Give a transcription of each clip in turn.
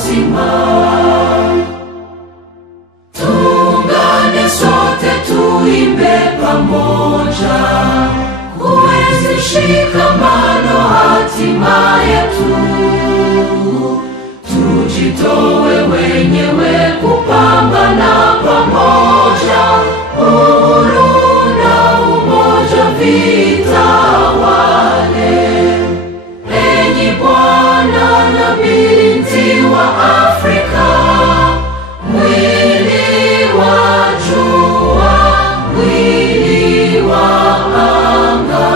uzima. Tuungane sote tuimbe pamoja, kuenzi shikamano hatima yetu. Tujitoe wenyewe kupambana pamoja, uhuru na umoja vitawale. Enyi Bwana na binti wa Afrika, mwili wa jua, mwili wa anga,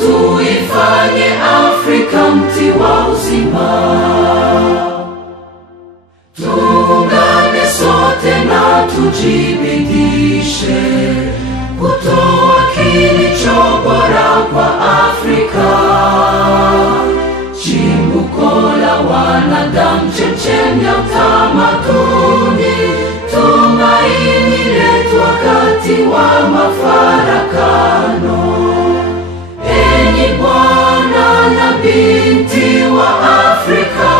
tuifanye Afrika mti wa uzima. Tuungane sote na tujibidishe kutoa kilicho bora kwa Afrika, chimbuko la wanadamu, chemchemi ya utamaduni, tumaini letu wakati wa mafarakano. Enyi Bwana na binti wa Afrika,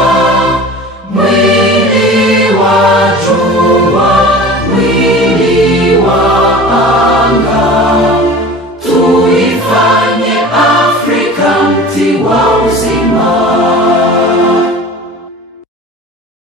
mwili wa jua, mwili wa anga, tuifanye Afrika mti wa